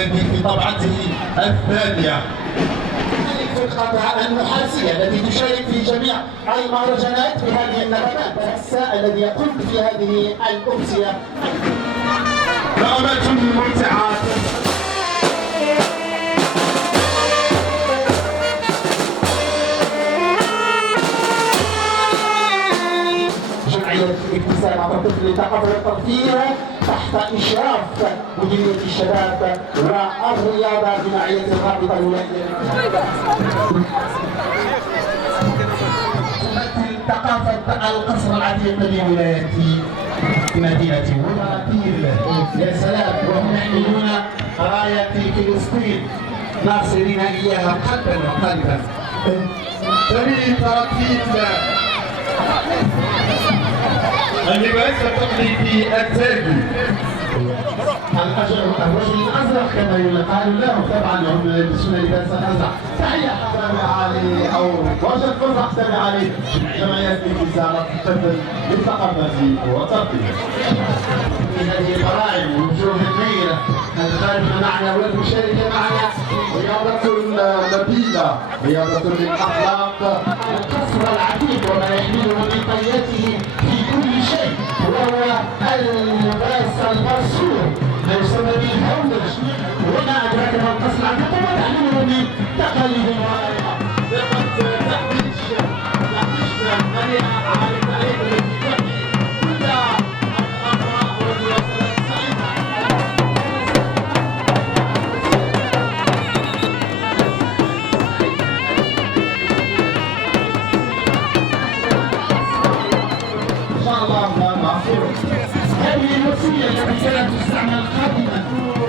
الذي في طبعته الثانية. فرقتها النحاسية التي تشارك في جميع المهرجانات في هذه النغمات، الذي يقوم في هذه الأمسية نغمات ممتعة. جمعية ابتسام عطف للثقافة والترفيه تحت إشراف مديرية الشباب والرياضة جمعية الرابطة الولاية. تمثل ثقافة القصر العتيق لولاية مدينة وراتيل. يا سلام، وهم يحملون راية فلسطين ناصرين إياها قلبا وقلبا. فريق راتيل اللباس التقليدي التاجي. الرجل الازرق كما يقال له، طبعا هم يلبسون لباسا ازرق. تحيه حضرتك علي او وجد فرصه حسابي علي جمعيات الابتسامه تحتفل بالثقافه والترفيه. في هذه البراعم والوجوه النيره الخارجه معنا والمشاركه معنا رياضه نبيله، رياضه للاخلاق. القصر العتيق وما يحمله من طياته في كل شيء، وهو اللباس المرسوم ما يسمى بالهودج. وما ادراك ما القصر العتيق وما تحمله من تقاليد ورائعه. لقد تحويش مليئه على التاريخ التي تحكي كل الاراء والمواصلات السعيده. ان شاء الله معصوم. هذه الوسيله التي كانت تستعمل قديما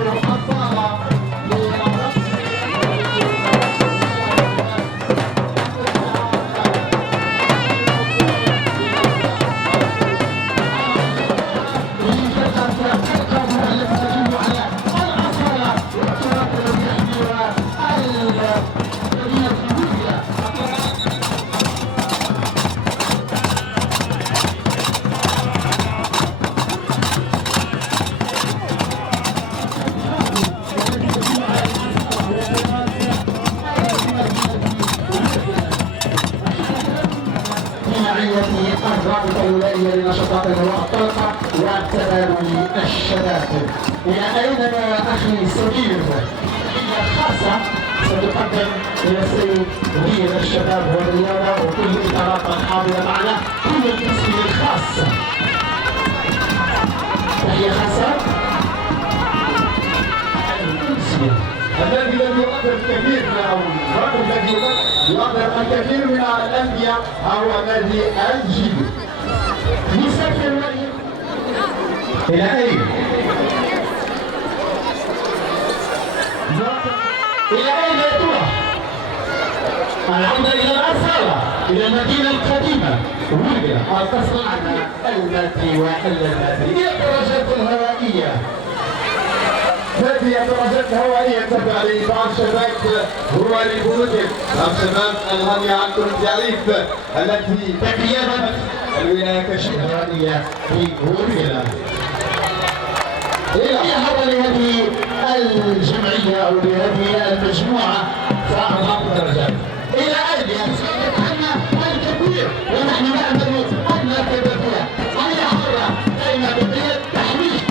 وحصاها الرابطة الولاية لنشاطات الطاقة وتبادل الشباب. إلى أين يا أخي سمير؟ تحية خاصة ستقدم إلى السيد مدير الشباب والرياضة وكل الإدارات الحاضرة معنا، كل القسم الخاص. تحية خاصة الذي لم يقدر الكثير او الرجل الذي يقدر الكثير من الانبياء هو نادي الجيل. نسافر الى اين؟ إلى أين يا ترى؟ العودة إلى الأصالة، إلى المدينة القديمة، ويليا القصر الماتي والماتي. إلى الدرجات الهوائية. هذه الدرجات الهوائية تبع لبعض الشباب هو لبنودك، الشباب الغنية عن كل التعريف التي بقيادة الولاية الشمالية في ويليا. إلى حول هذه الجمعية أو لهذه المجموعة فأربع درجات. إلى أين يسألك عنا الكثير ونحن نعمل المرتبة فيها. هيا حرة بين بقية تحويل.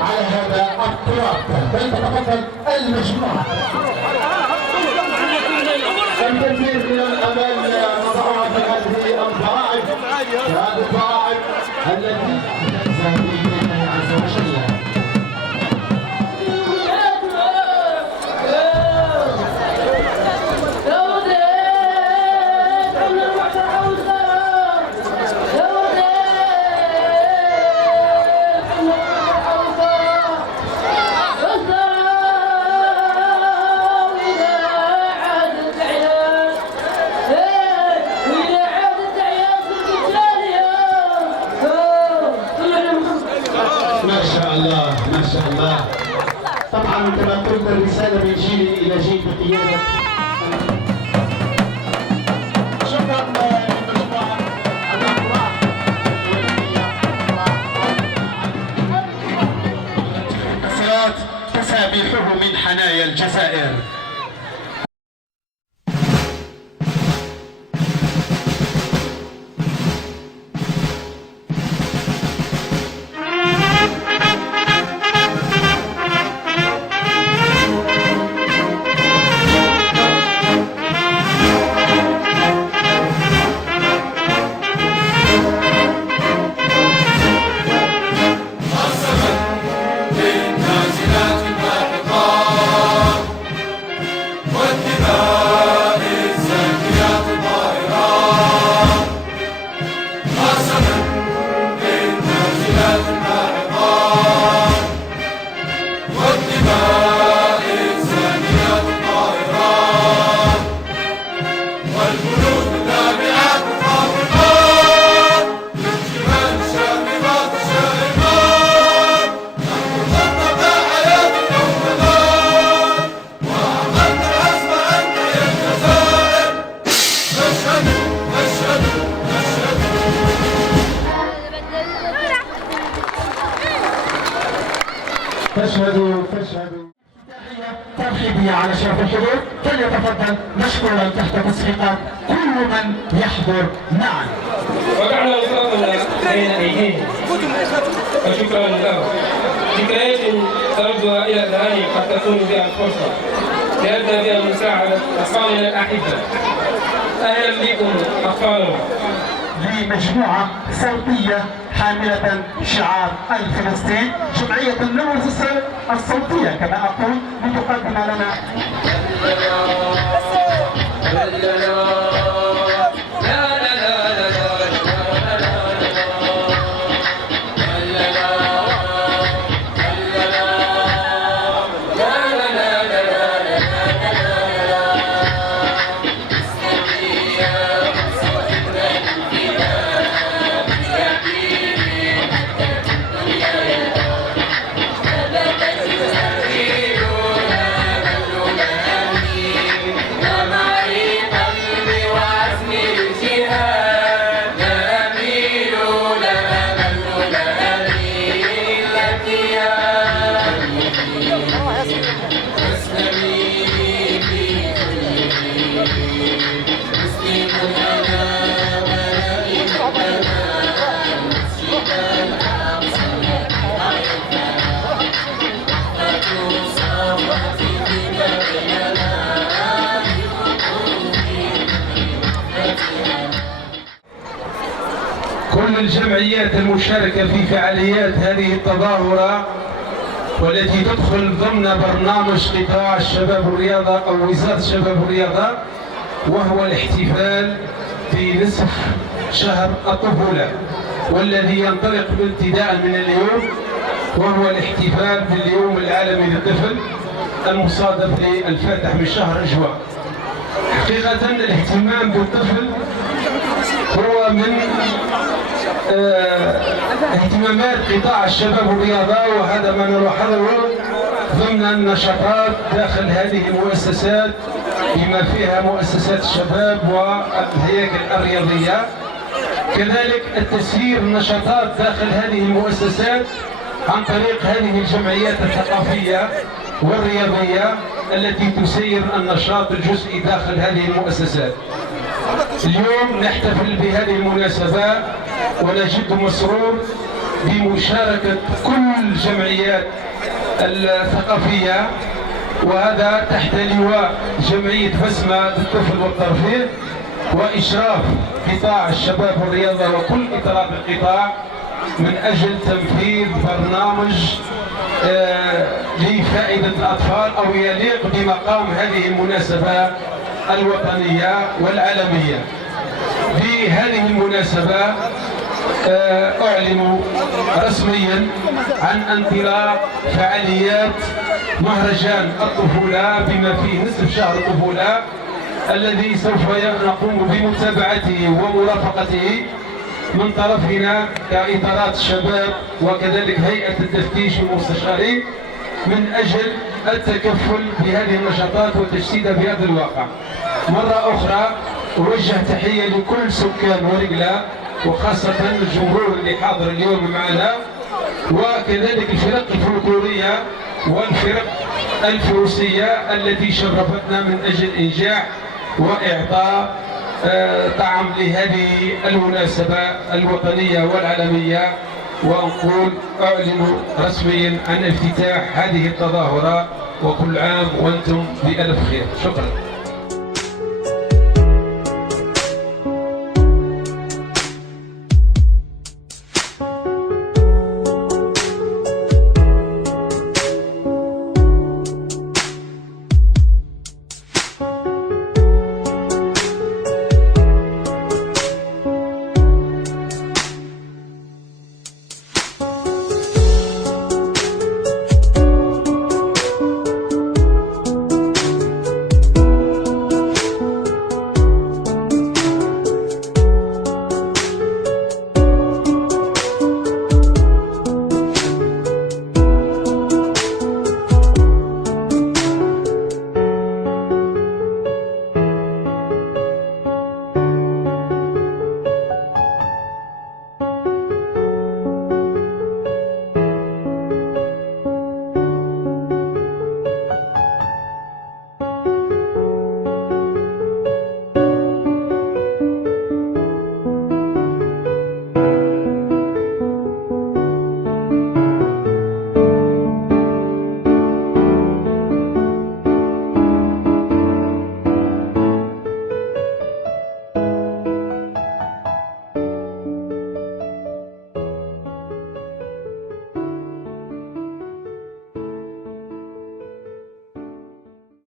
على هذا التراث فلتتفضل المجموعة. الكثير من الامل نضعها في هذه الضرائب، هذه الضرائب التي الله عز وجل. ما شاء الله ما شاء الله. طبعا كما قلت الرسالة من جيل إلى جيل بقيادة. شكرا للمجموعة الأفراح كسرات تسابيحه من حنايا الجزائر. فاشهدوا ترحيبية على شرف الحضور، فليتفضل مشكورا تحت تصفيقات كل من يحضر معا. وضعنا وفاقنا بين أيديهم وشكرا له. ذكريات تردها إلى الأهالي قد تكون بها الفرصة لأبدأ بها مساعدة أطفالنا الأحبة. أهلا بكم أطفالنا. لمجموعة صوتية حاملة شعار الفلسطين، جمعية النورس الصوتية كما أقول، لتقدم لنا كل الجمعيات المشاركة في فعاليات هذه التظاهرة والتي تدخل ضمن برنامج قطاع الشباب والرياضة أو وزارة الشباب والرياضة، وهو الاحتفال بنصف شهر الطفولة، والذي ينطلق ابتداء من اليوم، وهو الاحتفال باليوم العالمي للطفل المصادف للفاتح من شهر أجواء. حقيقة الاهتمام بالطفل هو من اهتمامات قطاع الشباب والرياضة، وهذا ما نلاحظه ضمن النشاطات داخل هذه المؤسسات بما فيها مؤسسات الشباب والهياكل الرياضية. كذلك التسيير النشاطات داخل هذه المؤسسات عن طريق هذه الجمعيات الثقافية والرياضية التي تسير النشاط الجزئي داخل هذه المؤسسات. اليوم نحتفل بهذه المناسبة ونجد مسرور بمشاركة كل الجمعيات الثقافية، وهذا تحت لواء جمعية بسمة للطفل والترفيه وإشراف قطاع الشباب والرياضة وكل إطراف القطاع من أجل تنفيذ برنامج لفائدة الأطفال أو يليق بمقام هذه المناسبة الوطنية والعالمية. بهذه المناسبة أعلن رسميا عن انطلاق فعاليات مهرجان الطفولة بما فيه نصف شهر الطفولة، الذي سوف نقوم بمتابعته ومرافقته من طرفنا كإطارات الشباب وكذلك هيئة التفتيش والمستشارين من أجل التكفل بهذه النشاطات وتجسيدها في هذا الواقع. مرة أخرى أوجه تحية لكل سكان ورقلة وخاصة الجمهور اللي حاضر اليوم معنا، وكذلك الفرق الفولكلورية والفرق الفروسية التي شرفتنا من أجل إنجاح وإعطاء طعم لهذه المناسبة الوطنية والعالمية. وأقول أعلن رسميا عن افتتاح هذه التظاهرة، وكل عام وأنتم بألف خير. شكرا.